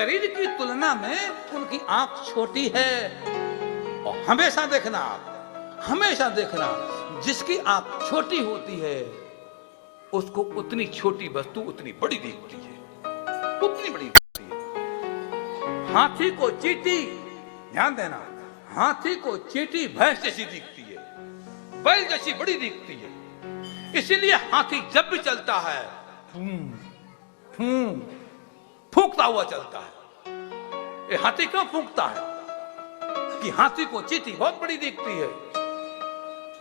शरीर की तुलना में उनकी आंख छोटी है। और हमेशा देखना, हमेशा देखना, जिसकी आंख छोटी होती है उसको उतनी छोटी वस्तु उतनी बड़ी दिखती है, उतनी बड़ी दिखती है। हाथी को चींटी, ध्यान देना, हाथी को चींटी भैंस जैसी दिखती है, बैल जैसी बड़ी दिखती है। इसीलिए हाथी जब भी चलता है फूंकता हुआ चलता है। ये हाथी क्यों फूंकता है? कि हाथी को चींटी बहुत बड़ी दिखती है,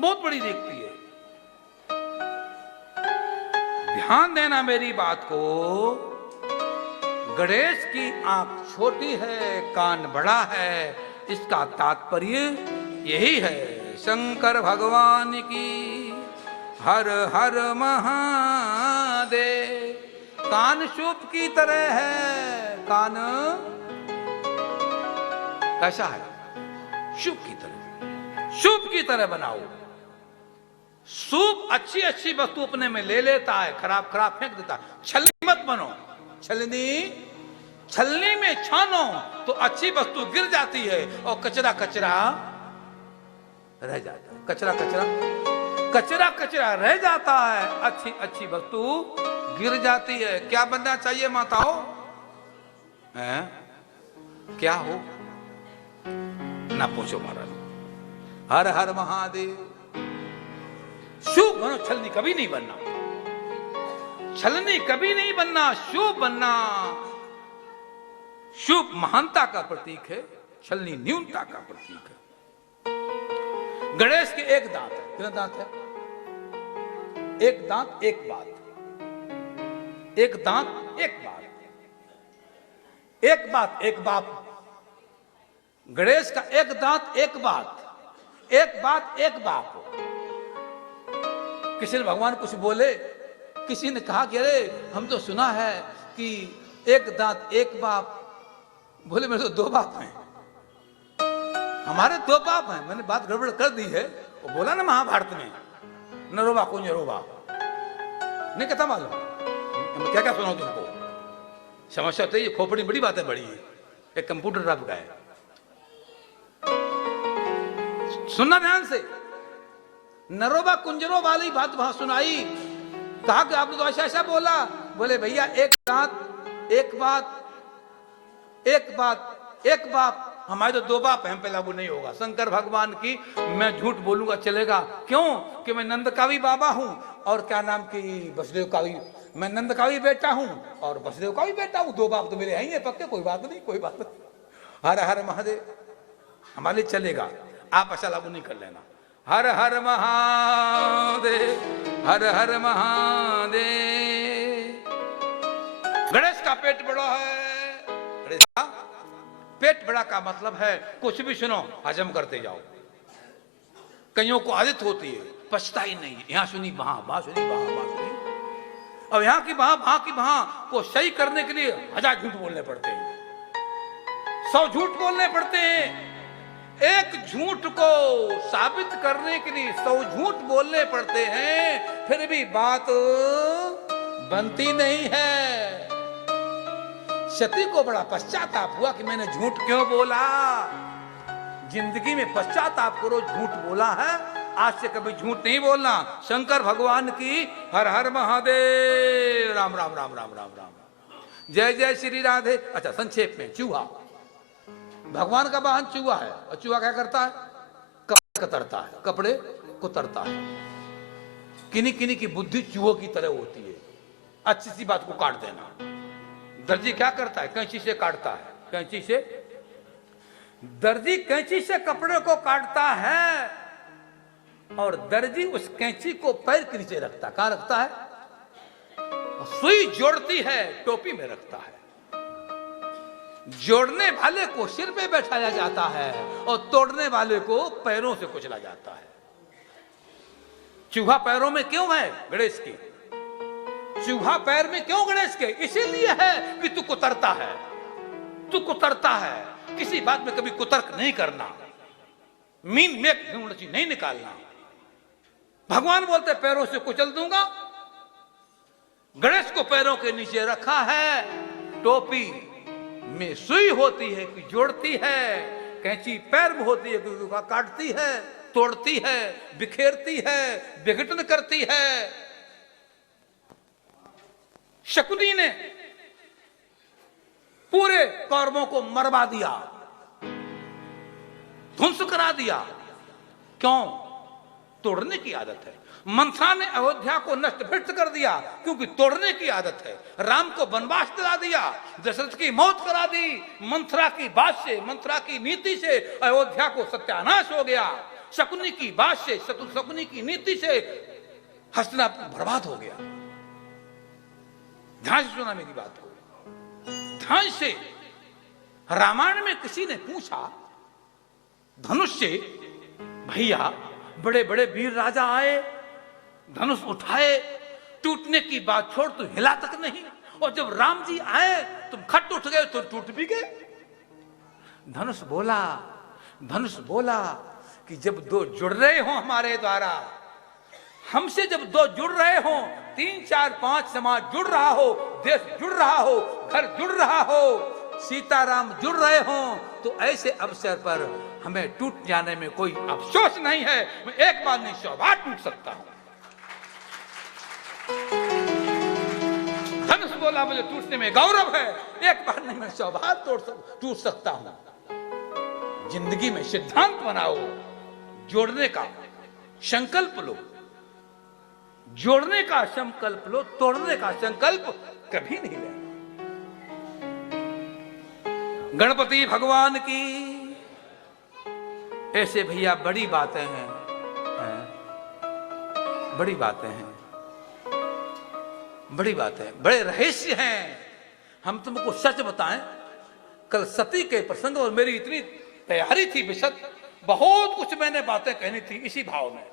बहुत बड़ी दिखती है। ध्यान देना मेरी बात को। गणेश की आंख छोटी है, कान बड़ा है, इसका तात्पर्य यही है। शंकर भगवान की हर हर महादेव। कान शुभ की तरह है, कान कैसा है? शुभ की तरह, शुभ की तरह बनाओ। शुभ अच्छी अच्छी वस्तु अपने में ले लेता है, खराब खराब फेंक देता है। छलनी मत बनो, छलनी में छानो तो अच्छी वस्तु गिर जाती है और कचरा कचरा रह जाता है। कचरा कचरा रह जाता है, अच्छी अच्छी वस्तु गिर जाती है। क्या बनना चाहिए माताओं? क्या हो ना पूछो महाराज। हर हर महादेव। शुभ बनो, छलनी कभी नहीं बनना, छलनी कभी नहीं बनना, शुभ बनना। शुभ महानता का प्रतीक है, छलनी न्यूनता का प्रतीक है। गणेश के एक दांत है। कितने दांत है? एक दांत एक बात, एक दांत एक बात, एक बात एक बाप। गणेश का एक दांत एक बात, एक बात एक बाप। किसी ने भगवान कुछ बोले, किसी ने कहा कि अरे हम तो सुना है कि एक दांत एक बाप। बोले मेरे तो दो बाप हैं, हमारे दो बाप हैं। मैंने बात गड़बड़ कर दी है। वो बोला ना महाभारत में, नरोबा कुंजरोबा। नहीं कहता मालूम, मैं क्या क्या सुनाऊं तुमको? समस्या होती है, खोपड़ी बड़ी बातें बड़ी है, एक कंप्यूटर रब का है। सुनना ध्यान से। नरोबा कुंजरों वाली बात वहां सुनाई। कहा कि आपने तो ऐसा ऐसा बोला। बोले भैया एक दांत एक बात, एक बात एक बाप। हमारे तो दो बाप हैं, पे लागू नहीं होगा। शंकर भगवान की मैं झूठ बोलूंगा चलेगा? क्यों? कि मैं नंद का भी बाबा हूं और क्या नाम की वसुदेव का भी, मैं नंद का भी बेटा हूं और वसुदेव का भी बेटा हूं। दो बाप तो मेरे हैं ही पक्के, कोई बात नहीं, कोई बात नहीं। हर हर महादेव हमारे चलेगा, आप ऐसा लागू नहीं कर लेना। हर हर महादेव, हर हर महादेव। गणेश का पेट बड़ा है। गणेश का पेट बड़ा का मतलब है कुछ भी सुनो हजम करते जाओ। कईयों को आदत होती है, पछता ही नहीं, यहां सुनी वहां, वहां सुनी वहां, वहां सुनी, और यहां की वहां, वहां की वहां को सही करने के लिए 1000 झूठ बोलने पड़ते हैं, 100 झूठ बोलने पड़ते हैं। एक झूठ को साबित करने के लिए 100 झूठ बोलने पड़ते हैं, फिर भी बात बनती नहीं है। सती को बड़ा पश्चाताप हुआ कि मैंने झूठ क्यों बोला। जिंदगी में पश्चाताप करो, झूठ बोला है, आज से कभी झूठ नहीं बोलना। शंकर भगवान की हर हर महादेव। राम राम राम राम राम राम। जय जय श्री राधे। अच्छा, संक्षेप में, चूहा भगवान का वाहन चूहा है। और चूहा क्या करता है? कपड़े कतरता है, कपड़े कुतरता है। किन्हीं किन्हीं की बुद्धि चूहों की तरह होती है, अच्छी सी बात को काट देना। दर्जी क्या करता है? कैंची से काटता है, कैंची से। दर्जी कैंची से कपड़े को काटता है और दर्जी उस कैंची को पैर के नीचे रखता है। कहां रखता है? सुई जोड़ती है, टोपी में रखता है। जोड़ने वाले को सिर पे बैठाया जाता है और तोड़ने वाले को पैरों से कुचला जाता है। चूहा पैरों में क्यों है गणेश के? चूहा पैर में क्यों गणेश के? इसीलिए है कि तू कुतरता है, तू कुतरता है। किसी बात में कभी कुतर्क नहीं करना, मीन मेक नहीं निकालना। भगवान बोलते पैरों से कुचल दूंगा। गणेश को पैरों के नीचे रखा है, टोपी में सुई होती है कि जोड़ती है, कैंची पैर में होती है कि काटती है, तोड़ती है, बिखेरती है, विघटन करती है। शकुनी ने पूरे कौरवों को मरवा दिया, ध्वंस करा दिया। क्यों? तोड़ने की आदत है। मंथरा ने अयोध्या को नष्ट भ्रष्ट कर दिया क्योंकि तोड़ने की आदत है। राम को वनवास दिला दिया, दशरथ की मौत करा दी। मंथरा की बात से, मंथरा की नीति से अयोध्या को सत्यानाश हो गया। शकुनी की बात से, शकुनी की नीति से हस्तिनापुर बर्बाद हो गया। ध्यान से सुना मेरी बात को, ध्यान से। रामायण में किसी ने पूछा धनुष से, भैया बड़े बड़े वीर राजा आए, धनुष उठाए, टूटने की बात छोड़ तो हिला तक नहीं, और जब राम जी आए तुम खट उठ गए तो टूट भी गए। धनुष बोला कि जब दो जुड़ रहे हो हमारे द्वारा, हमसे जब दो जुड़ रहे हो, 3 4 5 समाज जुड़ रहा हो, देश जुड़ रहा हो, घर जुड़ रहा हो, सीताराम जुड़ रहे हो, तो ऐसे अवसर पर हमें टूट जाने में कोई अफसोस नहीं है। मैं एक बार नहीं 100 बार टूट सकता हूं। धनुष बोला मुझे टूटने में गौरव है, एक बार नहीं मैं 100 बार टूट सकता हूं। जिंदगी में सिद्धांत बनाओ, जोड़ने का संकल्प लो, जोड़ने का संकल्प लो, तोड़ने का संकल्प कभी नहीं लेना। गणपति भगवान की ऐसे भैया बड़ी बातें हैं, बड़ी बातें हैं, बड़ी बातें, बड़े रहस्य हैं। हम तुमको सच बताएं, कल सती के प्रसंग और मेरी इतनी तैयारी थी बेशक, बहुत कुछ मैंने बातें कहनी थी इसी भाव में।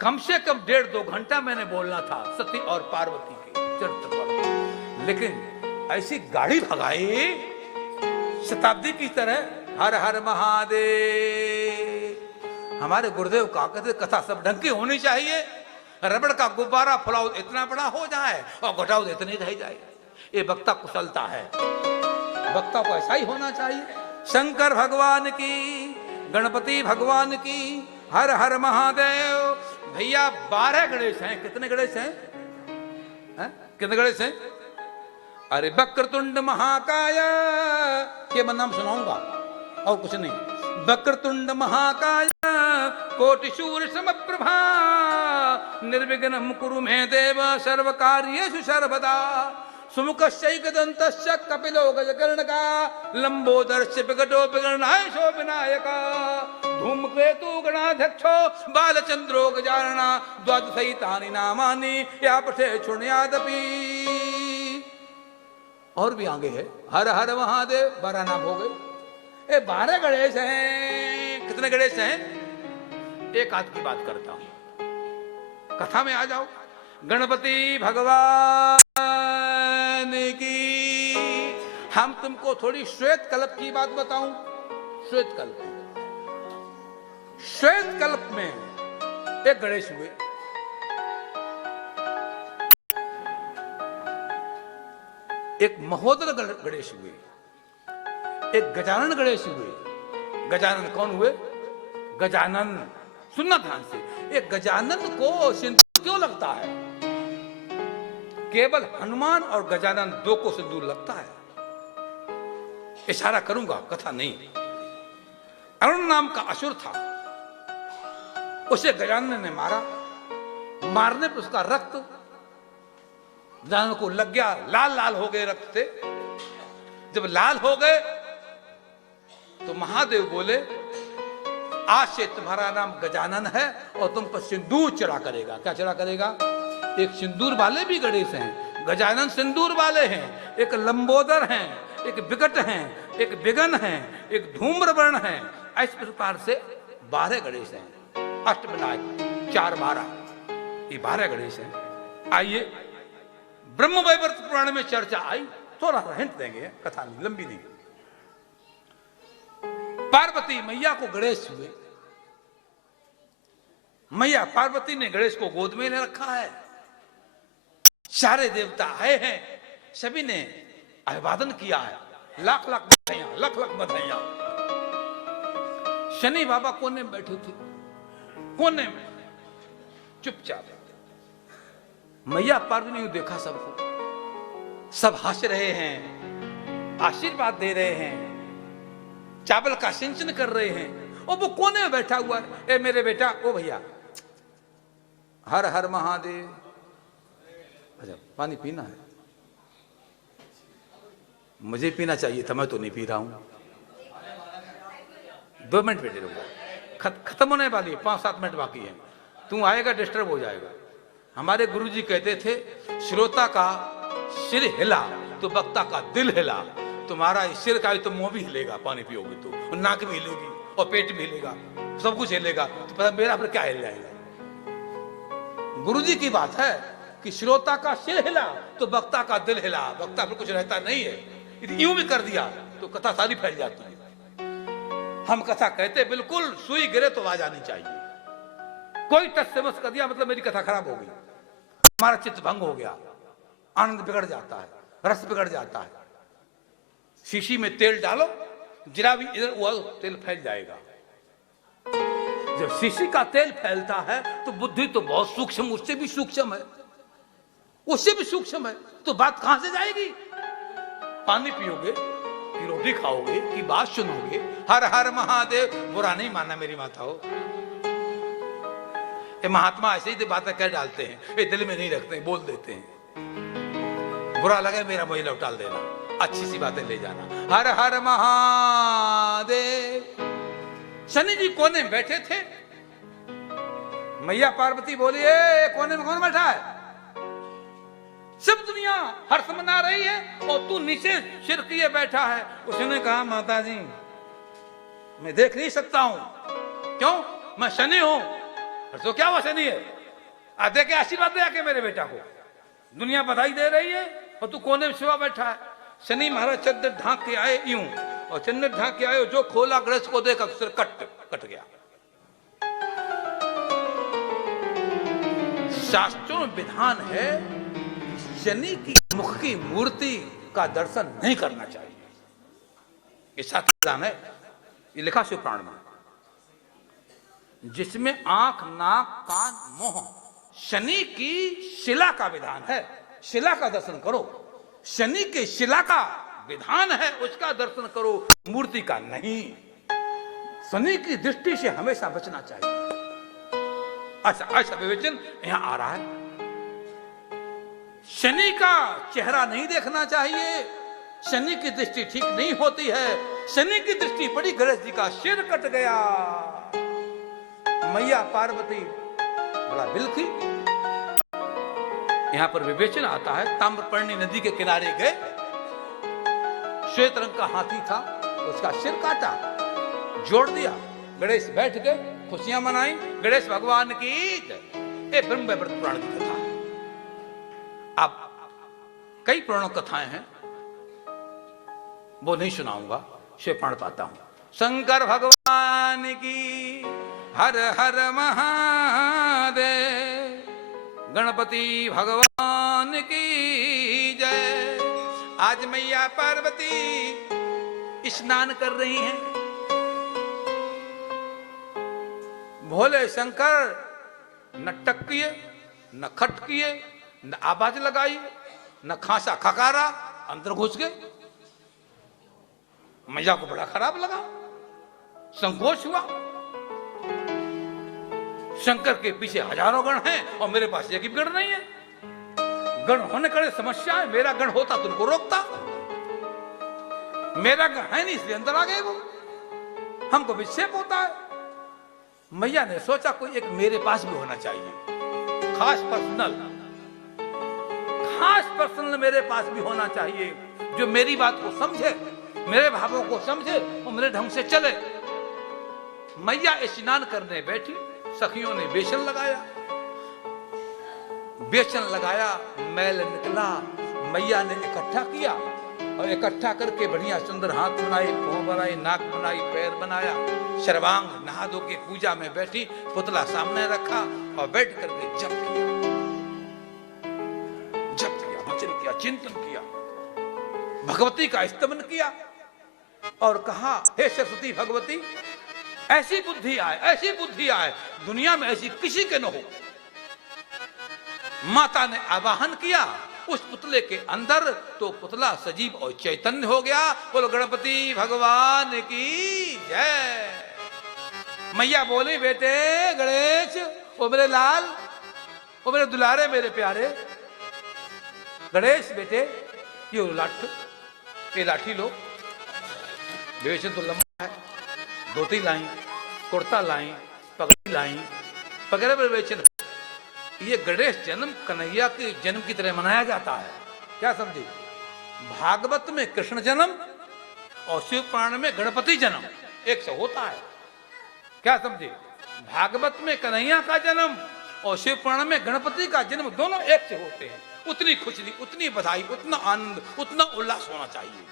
कम से कम 1.5-2 घंटा मैंने बोलना था सती और पार्वती के चरित्र पर, लेकिन ऐसी गाड़ी भगाई शताब्दी की तरह, हर हर महादेव। हमारे गुरुदेव का कहते कथा सब ढंग की होनी चाहिए। रबड़ का गुब्बारा फुलाओ इतना बड़ा हो जाए और घटाओ इतने रह जाए, ये वक्ता कुशलता है। वक्ता को ऐसा ही होना चाहिए। शंकर भगवान की, गणपति भगवान की, हर हर महादेव। भैया 12 गणेश हैं। कितने गणेश हैं? कितने गणेश हैं? अरे वक्रतुंड महाकाय, ये मैं नाम सुनाऊंगा और कुछ नहीं। वक्रतुंड महाकाय कोटि सूर्य समप्रभा, निर्विघ्नं कुरु मे देव सर्व कार्येषु सर्वदा। सुमुखश्चैकदन्तश्च कपिलो गजकर्णका, लंबोदरस्य विकटो विगणनायशो विनायका। धूमकेतु गणाध्यक्षो बालचंद्रो गजानना, द्वादशैतानि नामानि या पठे शृणुयादपि। और भी आगे है, हर हर महादेव, 12 नाम हो गए। ये 12 गणेश हैं। कितने गणेश हैं? एक आध की बात करता हूं, कथा में आ जाओ। गणपति भगवान की। हम तुमको थोड़ी श्वेत कल्प की बात बताऊं। श्वेत कल्प, श्वेत कल्प में एक गणेश हुए। एक महोदर गणेश हुए, एक गजानन गणेश हुए। गजानन कौन हुए? गजानन, सुनना ध्यान से। एक गजानन को सिंदूर क्यों लगता है? केवल हनुमान और गजानन 2 को सिंदूर लगता है। इशारा करूंगा, कथा नहीं। अरुण नाम का असुर था, उसे गजानन ने मारा। मारने पर उसका रक्त गजानन को लग गया, लाल लाल हो गए रक्त से। जब लाल हो गए तो महादेव बोले, आज से तुम्हारा नाम गजानन है और तुम पर सिंदूर चढ़ा करेगा। क्या चढ़ा करेगा? एक सिंदूर वाले भी गणेश हैं, गजानन सिंदूर वाले हैं। एक लंबोदर हैं, एक विकट हैं, एक विगन हैं, एक धूम्रवर्ण हैं। इस प्रकार से 12 गणेश हैं। अष्टविनायक 4 12, ये 12 गणेश हैं। आइए, ब्रह्म वैवर्त पुराण में चर्चा आई, थोड़ा सा हिंट देंगे, कथा नहीं, लंबी नहीं। पार्वती मैया को गणेश हुए। मैया पार्वती ने गणेश को गोद में ले रखा है। सारे देवता आए हैं, सभी ने अभिवादन किया है, लाख लाख बधाइयां, लाख लाख बधाइयां। शनि बाबा कोने में बैठे थे, कोने में चुपचाप। मैया पार्वती ने देखा सबको, सब हंस रहे हैं, आशीर्वाद दे रहे हैं, चावल का सिंचन कर रहे हैं, और वो कोने में बैठा हुआ है। ए मेरे बेटा, ओ भैया, हर हर महादेव। अच्छा, पानी पीना है? मुझे पीना चाहिए था, मैं तो नहीं पी रहा हूं। 2 मिनट बैठे रहो, खत्म होने वाली है, 5-7 मिनट बाकी है। तू आएगा डिस्टर्ब हो जाएगा। हमारे गुरुजी कहते थे, श्रोता का सिर हिला तो वक्ता का दिल हिला। तुम्हारा सिर का तो मुंह भी हिलेगा पानी पियोगे तो, और नाक भी हिलेगी, और पेट भी हिलेगा, सब कुछ हिलेगा। तो पता मेरा फिर क्या हिल जाएगा? गुरुजी की बात है कि श्रोता का सिर हिला तो वक्ता का दिल हिला। वक्ता पर कुछ रहता नहीं है, यूं भी कर दिया तो कथा सारी फैल जाती है। हम कथा कहते बिल्कुल सुई गिरे तो आवाज आनी चाहिए। कोई टस कर दिया मतलब मेरी कथा खराब हो गई, हमारा चित्त भंग हो गया, आनंद बिगड़ जाता है, रस बिगड़ जाता है। शीशी में तेल डालो, जरा भी इधर हुआ तो तेल फैल जाएगा। जब शीशी का तेल फैलता है तो बुद्धि तो बहुत सूक्ष्म, उससे भी सूक्ष्म है, उससे भी सूक्ष्म है, तो बात कहां से जाएगी? पानी पियोगे कि रोटी खाओगे कि बात सुनोगे? हर हर महादेव। बुरा नहीं मानना मेरी माता हो, ये महात्मा ऐसे ही बातें कह डालते हैं, ये दिल में नहीं रखते, बोल देते हैं। बुरा लगे मेरा मोह लौटा देना, अच्छी सी बातें ले जाना। हर हर महादेव। शनि जी कोने में बैठे थे, मैया पार्वती बोली, ए कोने में कौन बैठा है? सब दुनिया हर्ष मना रही है और तू नीचे सिर किए बैठा है। उसने कहा, माता जी मैं देख नहीं सकता हूं। क्यों? मैं शनि हूं। तो क्या हुआ शनि है? आधे के आशीर्वाद दे आके मेरे बेटा को। दुनिया बधाई दे रही है और तू कोने में सिवा बैठा है। शनि महाराज चद्दर ढांक के आए यूं, और चंद्र ढांक के आए, जो खोला गणेश को देखा सिर कट गया। शास्त्रों में विधान है, शनि की मुख की मूर्ति का दर्शन नहीं करना चाहिए। ये शास्त्र विधान है, ये लिखा शिव पुराण में, जिसमें आंख नाक कान मुंह। शनि की शिला का विधान है, शिला का दर्शन करो। शनि के शिला का विधान है, उसका दर्शन करो, मूर्ति का नहीं। शनि की दृष्टि से हमेशा बचना चाहिए। ऐसा विवेचन यहां आ रहा है। शनि का चेहरा नहीं देखना चाहिए, शनि की दृष्टि ठीक नहीं होती है। शनि की दृष्टि पड़ी, गणेश जी का सिर कट गया। मैया पार्वती बड़ा बिलखी। यहां पर विवेचन आता है, ताम्रपर्णी नदी के किनारे गए, श्वेत रंग का हाथी था, उसका सिर काटा, जोड़ दिया। गणेश बैठ गए, खुशियां मनाई, गणेश भगवान की। ये ब्रह्म वैवर्त पुराण की कथा है। अब कई पुराण कथाएं हैं, वो नहीं सुनाऊंगा, शिव पुराण पाता हूं। शंकर भगवान की हर हर महादेव, गणपति भगवान की जय। आज मैया पार्वती स्नान कर रही हैं। भोले शंकर न टक किए, न खट किए, न आवाज लगाई, न खांसा खकारा, अंदर घुस गए। मैया को बड़ा खराब लगा, संकोच हुआ। शंकर के पीछे हजारों गण हैं और मेरे पास एक भी गण नहीं है। गण होने का समस्या है, मेरा गण होता तुमको रोकता। मेरा गण है नहीं, इसलिए अंदर आ गए वो, हमको विक्षेप होता है। मैया ने सोचा कोई एक मेरे पास भी होना चाहिए, खास पर्सनल मेरे पास भी होना चाहिए, जो मेरी बात को समझे, मेरे भावों को समझे और मेरे ढंग से चले। मैया स्नान करने बैठी, सखियों ने बेसन लगाया, मैल निकला। मैया ने इकट्ठा किया और इकट्ठा करके बढ़िया सुंदर हाथ बनाए, पांव बनाए, नाक बनाई, पैर बनाया, सर्वांग नहा धो के पूजा में बैठी, पुतला सामने रखा और बैठ करके जप किया, वचन किया, चिंतन किया। भगवती का स्तमन किया और कहा, हे सरस्वती भगवती, ऐसी बुद्धि आए, ऐसी बुद्धि आए, दुनिया में ऐसी किसी के न हो। माता ने आवाहन किया उस पुतले के अंदर, तो पुतला सजीव और चैतन्य हो गया। बोलो गणपति भगवान की जय। मैया बोली, बेटे गणेश, ओ मेरे लाल, ओ मेरे दुलारे, मेरे प्यारे गणेश बेटे, ये लाठी लो। विवेचन तो लंबा है, धोती लाई, कुर्ता लाई, पगड़ी लाई, वगैरह विवेचन। ये गणेश जन्म कन्हैया के जन्म की तरह मनाया जाता है। क्या समझे? भागवत में कृष्ण जन्म और शिव पुराण में गणपति जन्म एक से होता है। क्या समझे? भागवत में कन्हैया का जन्म और शिव पुराण में गणपति का जन्म दोनों एक से होते हैं। उतनी खुशी, उतनी बधाई, उतना आनंद, उतना उल्लास होना चाहिए।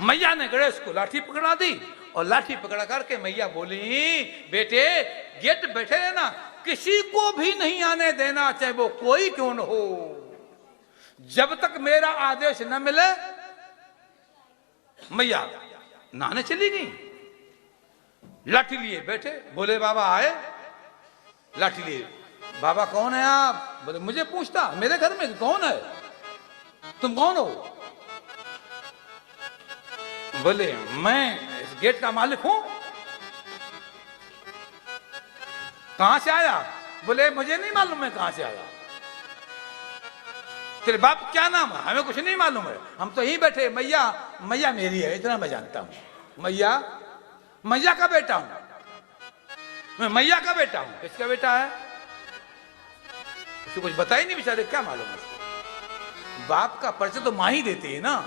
मैया ने गणेश को लाठी पकड़ा दी और लाठी पकड़ा करके मैया बोली, बेटे गेट बैठे रहना, किसी को भी नहीं आने देना, चाहे वो कोई क्यों न हो, जब तक मेरा आदेश न मिले। मैया नहाने चली गई, लाठी लिए बैठे। बोले बाबा आए, लाठी लिए। बाबा कौन है आप? बोले मुझे पूछता, मेरे घर में कौन है, तुम कौन हो? बोले मैं इस गेट का मालिक हूं। कहां से आया? बोले मुझे नहीं मालूम मैं कहां से आया। तेरे बाप क्या नाम है? हमें कुछ नहीं मालूम है, हम तो यहीं बैठे। मैया, मैया मेरी है, इतना मैं जानता हूं। मैया, मैया का बेटा हूं मैं, मैया का बेटा हूं। किसका बेटा है? उसको कुछ बता ही नहीं बेचारे, क्या मालूम है। बाप का परिचय तो मां ही देती है ना।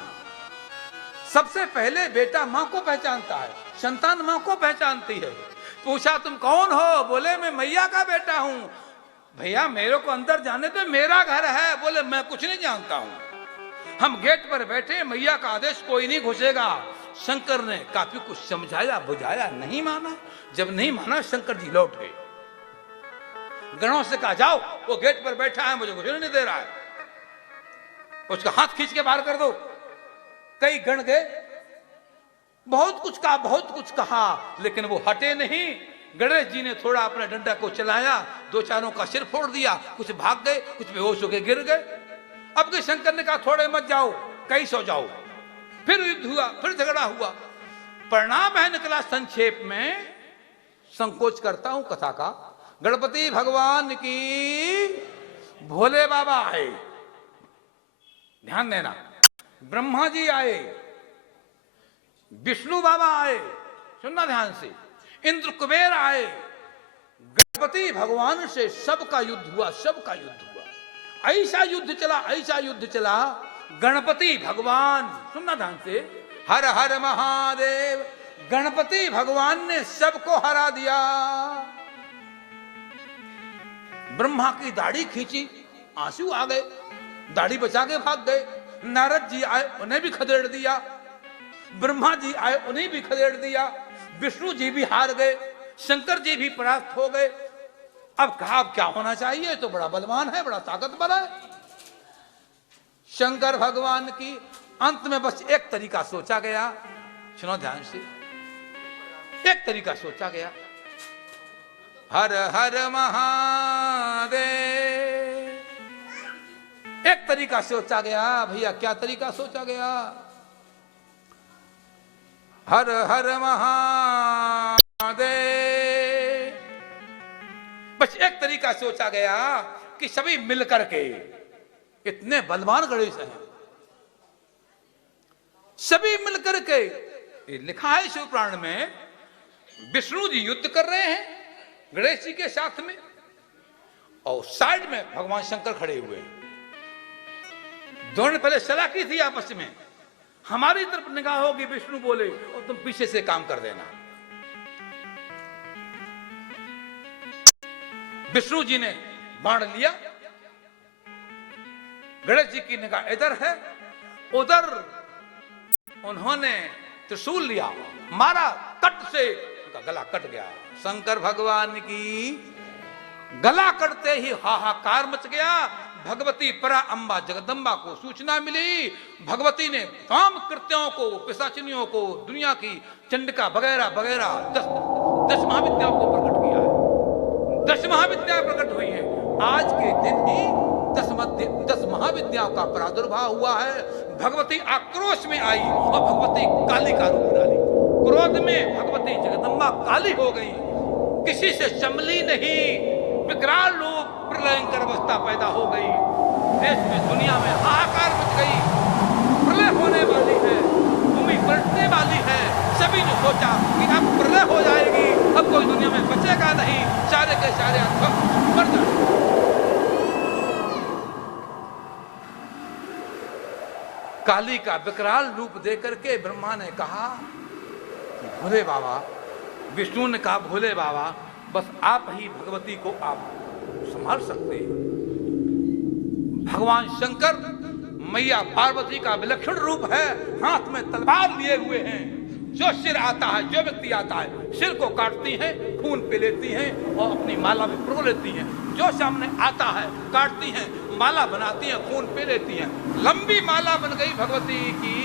सबसे पहले बेटा मां को पहचानता है, संतान मां को पहचानती है। पूछा तुम कौन हो? बोले मैं मैया का बेटा हूं। भैया मेरे को अंदर जाने तो, मेरा घर है। बोले मैं कुछ नहीं जानता हूं, हम गेट पर बैठे, मैया का आदेश कोई नहीं घुसेगा। शंकर ने काफी कुछ समझाया बुझाया, नहीं माना। जब नहीं माना शंकर जी लौट गए। गणों से कहा जाओ, वो गेट पर बैठा है, मुझे कुछ नहीं दे रहा है, उसका हाथ खींच के बाहर कर दो। कई गण गए, बहुत कुछ कहा, बहुत कुछ कहा, लेकिन वो हटे नहीं। गणेश जी ने थोड़ा अपने डंडा को चलाया, दो चारों का सिर फोड़ दिया, कुछ भाग गए, कुछ बेहोश होकर गिर गए। अब के शंकर ने कहा थोड़े मत जाओ, कहीं सो जाओ। फिर युद्ध हुआ, फिर झगड़ा हुआ। परिणाम है निकला संक्षेप में, संकोच करता हूं कथा का। गणपति भगवान की, भोले बाबा आए, ध्यान देना, ब्रह्मा जी आए, विष्णु बाबा आए, सुनना ध्यान से, इंद्र कुबेर आए, गणपति भगवान से सबका युद्ध हुआ, सबका युद्ध हुआ। ऐसा युद्ध चला, ऐसा युद्ध चला, गणपति भगवान, सुनना ध्यान से, हर हर महादेव, गणपति भगवान ने सबको हरा दिया। ब्रह्मा की दाढ़ी खींची, आंसू आ गए, दाढ़ी बचा के भाग गए। नारद जी आए, उन्हें भी खदेड़ दिया। ब्रह्मा जी आए, उन्हें भी खदेड़ दिया। विष्णु जी भी हार गए, शंकर जी भी परास्त हो गए। अब कहा अब क्या होना चाहिए, तो बड़ा बलवान है, बड़ा ताकतवर है शंकर भगवान की। अंत में बस एक तरीका सोचा गया, सुनो ध्यान से, एक तरीका सोचा गया, हर हर महादेव। एक तरीका सोचा गया। भैया क्या तरीका सोचा गया? हर हर महादेव। बस एक तरीका सोचा गया कि सभी मिलकर के, इतने बलवान गणेश हैं, सभी मिलकर के, ये लिखा है शिव पुराण में, विष्णु जी युद्ध कर रहे हैं गणेश जी के साथ में, और साइड में भगवान शंकर खड़े हुए। दोनों ने पहले सलाह की थी आपस में, हमारी तरफ निगाह होगी, विष्णु बोले, और तुम पीछे से काम कर देना। विष्णु जी ने बाण लिया, गणेश जी की निगाह इधर है, उधर उन्होंने त्रिशूल लिया, मारा, कट से उनका गला कट गया। शंकर भगवान की गला कटते ही हाहाकार मच गया, भगवती परा अम्बा जगदम्बा को सूचना मिली। भगवती ने तमाम कृत्यों को, पिशाचिनियों को, दुनिया की चंडिका वगैरह वगैरह 10 महाविद्याओं को प्रकट किया है। 10 महाविद्या प्रकट हुई है। आज के दिन ही 10 महाविद्याओं का प्रादुर्भाव हुआ है। भगवती आक्रोश में आई और भगवती काली का रूप डाली। क्रोध में भगवती जगदम्बा काली हो गई, किसी से संभली नहीं, विकराल रूप, प्रलयंकर अवस्था पैदा हो गई। देश में, दुनिया में हाहाकार मच गई। प्रलय होने वाली है, भूमि पलटने वाली है। सभी ने सोचा कि अब प्रलय हो जाएगी, अब कोई दुनिया में बचेगा नहीं, सारे के सारे मर जाएंगे। काली का विकराल रूप देकर के ब्रह्मा ने कहा कि भोले बाबा, विष्णु ने कहा भोले बाबा बस आप ही भगवती को आप संभाल सकते हैं। भगवान शंकर मैया पार्वती का विलक्षण रूप है, हाथ में तलवार लिए हुए हैं। जो सिर आता है, जो व्यक्ति आता है, सिर को काटती हैं, खून पे लेती हैं और अपनी माला में पिरो लेती हैं। जो सामने आता है काटती हैं, माला बनाती हैं, खून पे लेती हैं। लंबी माला बन गई भगवती की।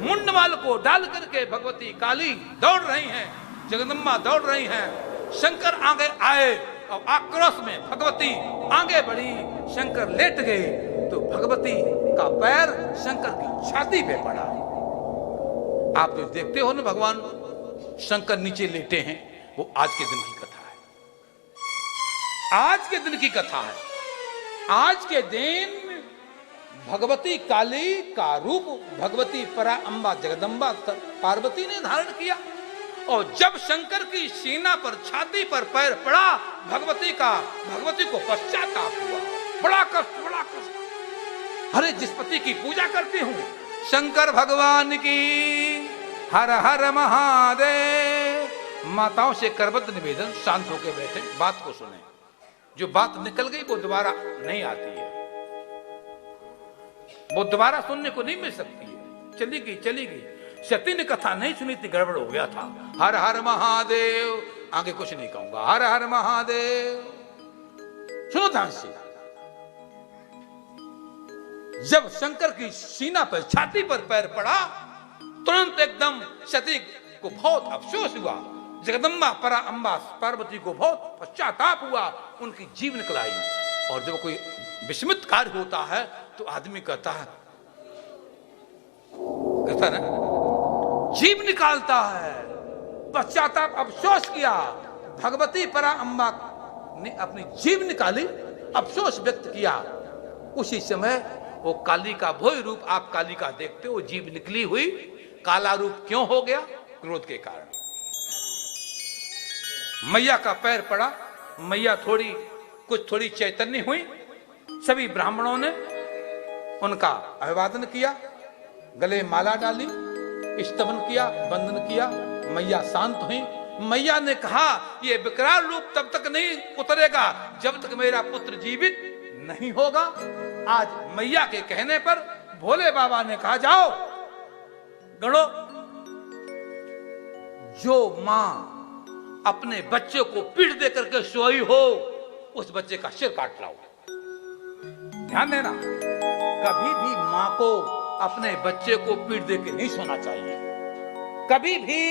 मुंडमाल को डाल करके भगवती काली दौड़ रही हैं, जगदम्बा दौड़ रही हैं। शंकर आगे आए और आक्रोश में भगवती आगे बढ़ी। शंकर लेट गए तो भगवती का पैर शंकर की छाती पे पड़ा। आप जो देखते हो ना, भगवान शंकर नीचे लेटे हैं, वो आज के दिन की कथा है। आज के दिन की कथा है। आज के दिन भगवती काली का रूप भगवती परा अम्बा जगदम्बा पार्वती ने धारण किया। और जब शंकर की सीना पर, छाती पर पैर पड़ा भगवती का, भगवती को पश्चाताप हुआ। बड़ा कष्ट, बड़ा कष्ट। अरे जिस पति की पूजा करती हूं, शंकर भगवान की हर हर महादेव। माताओं से करबद्ध निवेदन, शांत होकर बैठे, बात को सुने। जो बात निकल गई वो दोबारा नहीं आती है, वो दोबारा सुनने को नहीं मिल सकती है। चली गई, चली गई। सती ने कथा नहीं सुनी थी, गड़बड़ हो गया था। हर हर महादेव, आगे कुछ नहीं कहूंगा। हर हर महादेव। सुनो ध्यान से। जब शंकर की सीना पर, छाती पर पैर पड़ा, तुरंत एकदम सती को बहुत अफसोस हुआ। जगदम्बा परा अम्बा पार्वती को बहुत पश्चाताप हुआ। उनकी जीभ निकल आई। और जब कोई विस्मित कार्य होता है तो आदमी कहता है ना, जीभ निकालता है। पश्चाताप, अफसोस किया। भगवती परा अम्बा ने अपनी जीभ निकाली, अफसोस व्यक्त किया। उसी समय वो काली का वही रूप आप काली का देखते हो, जीभ निकली हुई। काला रूप क्यों हो गया? क्रोध के कारण। मैया का पैर पड़ा, मैया थोड़ी चैतन्य हुई। सभी ब्राह्मणों ने उनका अभिवादन किया, गले माला डाली, स्तवन किया, वंदन किया। मैया शांत हुई। मैया ने कहा ये विकराल रूप तब तक नहीं उतरेगा जब तक मेरा पुत्र जीवित नहीं होगा। आज मैया के कहने पर भोले बाबा ने कहा जाओ गणो, जो मां अपने बच्चे को पीठ दे करके सोई हो उस बच्चे का सिर काट लाओ। ध्यान देना, कभी भी मां को अपने बच्चे को पीठ दे के नहीं सोना चाहिए। कभी भी।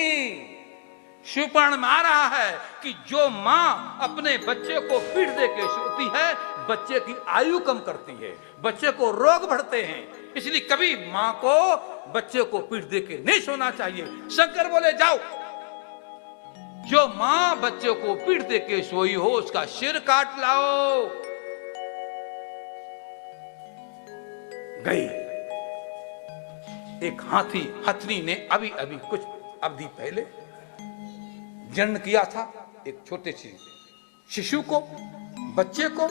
शिवपुराण में आ रहा है कि जो मां अपने बच्चे को पीठ दे के सोती है, बच्चे की आयु कम करती है, बच्चे को रोग बढ़ते हैं। इसलिए कभी मां को बच्चे को पीठ दे के नहीं सोना चाहिए। शंकर बोले जाओ, जो मां बच्चे को पीठ दे के सोई हो उसका सिर काट लाओ। गई। एक हथनी ने अभी कुछ अवधि पहले जन्म किया था एक छोटे से शिशु को, बच्चे को।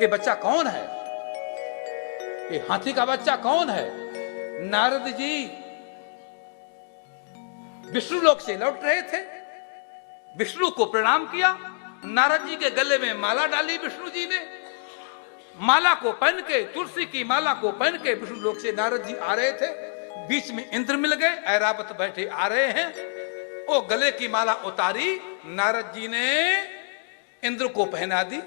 ये बच्चा कौन है? ये हाथी का बच्चा कौन है? नारद जी विष्णु लोक से लौट रहे थे, विष्णु को प्रणाम किया। नारद जी के गले में माला डाली विष्णु जी ने। माला को पहन के, तुलसी की माला को पहन के विष्णु लोक से नारद जी आ रहे थे। बीच में इंद्र मिल गए, ऐरावत बैठे आ रहे हैं। वो गले की माला उतारी, नारद जी ने इंद्र को पहना दी।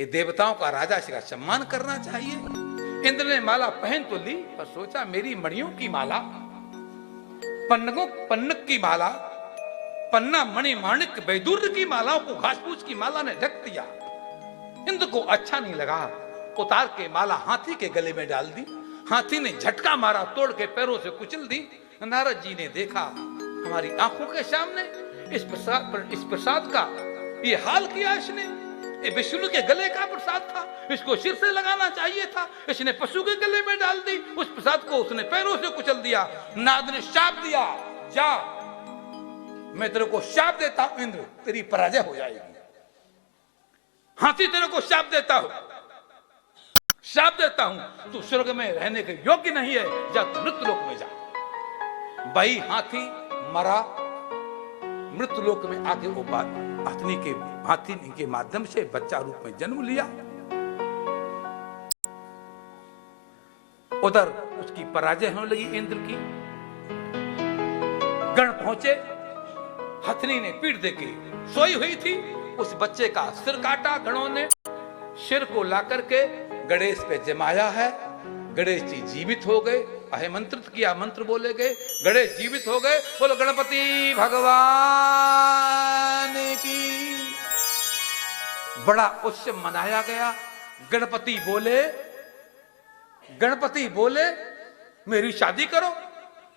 ये देवताओं का राजा, इसका सम्मान करना चाहिए। इंद्र ने माला पहन तो ली, पर सोचा मेरी मणियों की माला, पन्नक की माला, पन्ना मणि माणिक वैदुर्य की मालाओं को घास फूस की माला ने ढक दिया। इंद्र को अच्छा नहीं लगा, उतार के माला हाथी के गले में डाल दी। हाथी ने झटका मारा, तोड़ के पैरों से कुचल दी। नारद जी ने देखा हमारी आंखों के सामने इस प्रसाद का ये हाल किया इसने। ये विष्णु के गले का प्रसाद था, इसको सिर से लगाना चाहिए था, इसने पशु के गले में डाल दी। उस प्रसाद को उसने पैरों से कुचल दिया। नारद ने शाप दिया, जा मैं तेरे को शाप देता हूं इंद्र, तेरी पराजय हो जाएगी। हाथी तेरे को शाप देता हूं, शाप देता हूं, तू स्वर्ग में रहने के योग्य नहीं है, जा तू मृत्युलोक में जा। भाई हाथी मरा, मृत्युलोक में आके वो हाथी के माध्यम से बच्चा रूप में जन्म लिया। उधर उसकी पराजय होने लगी इंद्र की। गण पहुंचे, हथनी ने पीठ देके सोई हुई थी, उस बच्चे का सिर काटा गणों ने। सिर को ला करके गणेश पे जमाया है। गणेश जी जीवित हो गए, अहिमंत्रित किया, मंत्र बोले गए, गणेश जीवित हो गए। बोलो गणपति भगवान की। बड़ा उत्सव मनाया गया। गणपति बोले मेरी शादी करो।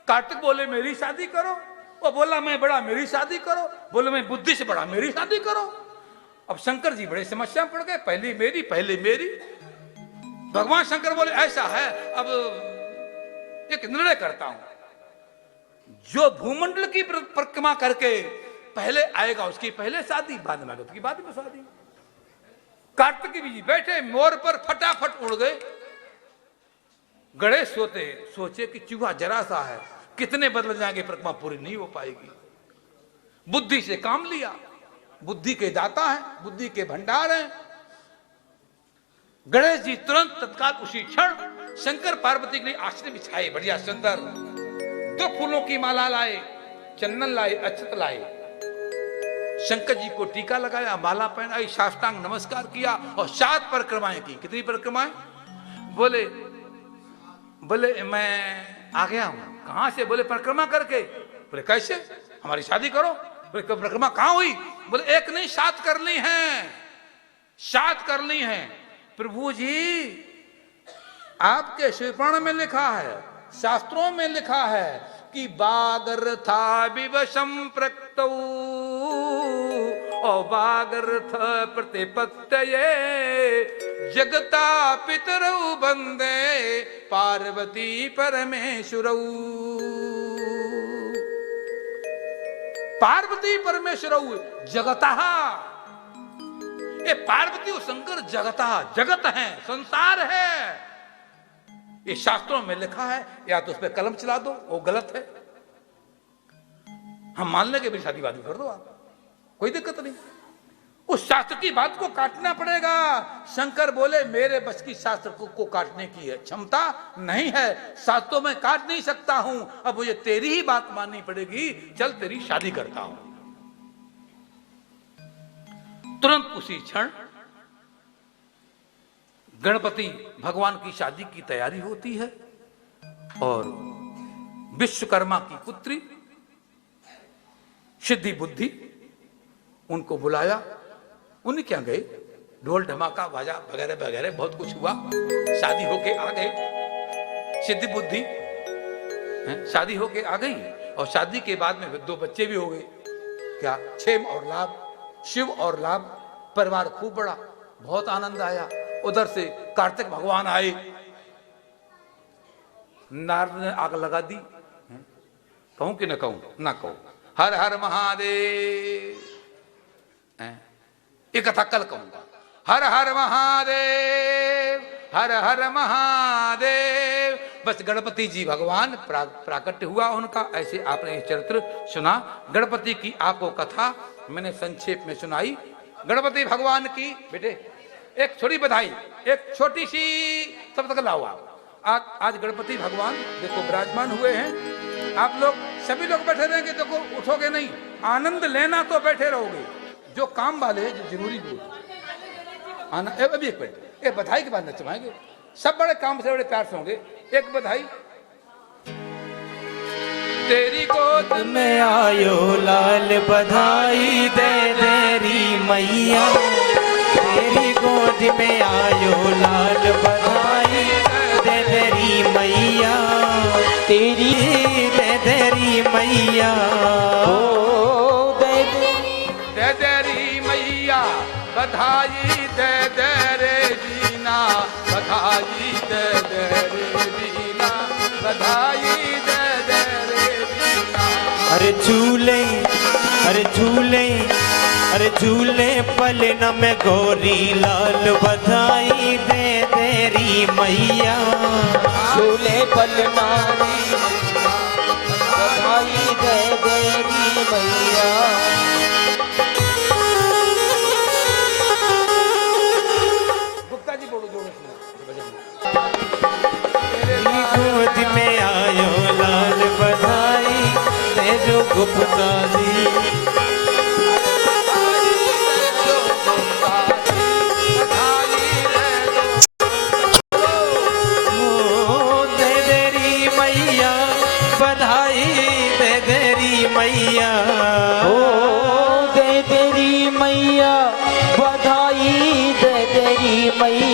कार्तिक बोले मेरी शादी करो। वो बोला मैं बड़ा, मेरी शादी करो। बोले मैं बुद्धि से बड़ा, मेरी शादी करो। अब शंकर जी बड़े समस्या में पड़ गए, पहले मेरी। भगवान शंकर बोले ऐसा है, अब एक निर्णय करता हूं, जो भूमंडल की परिक्रमा करके पहले आएगा उसकी पहले शादी, बाद में की बाद में शादी। कार्तिक जी बैठे मोर पर फटाफट उड़ गए। गणेश सोचे कि चूहा जरा सा है, कितने बदल जाएंगे, परिक्रमा पूरी नहीं हो पाएगी। बुद्धि से काम लिया, बुद्धि के दाता है, बुद्धि के भंडार हैं। गणेश जी तुरंत तत्काल उसी क्षण शंकर पार्वती के लिए आश्रय बिछाए, बढ़िया सुंदर 2 फूलों की माला लाए, चंदन लाए, अक्षत लाए। शंकर जी को टीका लगाया, माला पहनाई, साष्टांग नमस्कार किया और 7 परिक्रमाएं की। कितनी परिक्रमाएं? बोले मैं आ गया हूं। कहां से? बोले परिक्रमा करके। बोले कैसे? हमारी शादी करो। बोले परिक्रमा कहां हुई? बोले 1 नहीं 7 करनी है, 7 करनी है। प्रभु जी आपके शिवपुराण में लिखा है, शास्त्रों में लिखा है कि बागर्था विवशम प्रक्तौ और बागर्थ प्रतिपत्तये जगता पितरौ वंदे पार्वती परमेश्वरौ। पार्वती परमेश्वरौ जगतः। ये पार्वती और शंकर जगत है, संसार है। ये शास्त्रों में लिखा है, या तो उस पर कलम चला दो, वो गलत है। हम मान लेंगे मेरी शादी वादी कर दो आप, कोई दिक्कत नहीं। उस शास्त्र की बात को काटना पड़ेगा। शंकर बोले मेरे बस की शास्त्र को काटने की है क्षमता नहीं है, शास्त्रों में काट नहीं सकता हूं। अब मुझे तेरी ही बात माननी पड़ेगी, चल तेरी शादी करता हूं। तुरंत उसी क्षण गणपति भगवान की शादी की तैयारी होती है और विश्वकर्मा की पुत्री सिद्धि बुद्धि उनको बुलाया। उन्हें क्या गए, ढोल ढमाका बाजा वगैरह वगैरह बहुत कुछ हुआ। शादी होके आ गए, सिद्धि बुद्धि शादी होके आ गई और शादी के बाद में 2 बच्चे भी हो गए। क्या? क्षेम और लाभ, शिव और लाभ। परिवार खूब बड़ा, बहुत आनंद आया। उधर से कार्तिक भगवान आए, नारद ने आग लगा दी। कहूं कि न कहूं? ना कहूं। हर हर महादेव। ये कथा कल कहूंगा। हर हर महादेव, हर हर महादेव। बस गणपति जी भगवान प्राकट्य हुआ उनका। ऐसे आपने चरित्र सुना। गणपति की आपको कथा मैंने संक्षेप में सुनाई। गणपति भगवान की बेटे एक छोटी बधाई, एक छोटी सी सब तक लाओ आप। आज गणपति भगवान देखो विराजमान हुए हैं। आप लोग सभी लोग बैठे रहेंगे, देखो उठोगे नहीं। आनंद लेना तो बैठे रहोगे, जो काम वाले जो जरूरी हो आना अभी एक मिनट, एक बधाई के बाद नचवाएंगे। सब बड़े काम से बड़े प्यार से होंगे। एक बधाई। तेरी गोद में आयो लाल बधाई दे तेरी मैया, तेरी गोद में आयो लाल बधाई दे तेरी मैया, तेरी दे तेरी मैया, ओ दे तेरी मैया बधाई दे दे रे दीना, बधाई दे दे रे दीना, बधाई दे दे रे दीना। अरे झूले, अरे झूले, अरे झूले पलना में गोरी लाल बधाई दे तेरी मैया, झूले पलना बधाई दे तेरी मैया। गुप्ता जी बोलो जोर से। गोद में आयो लाल बधाई दे जो गुप्ता जी, मैया, ओ दे तेरी मैया बधाई दे तेरी मैया।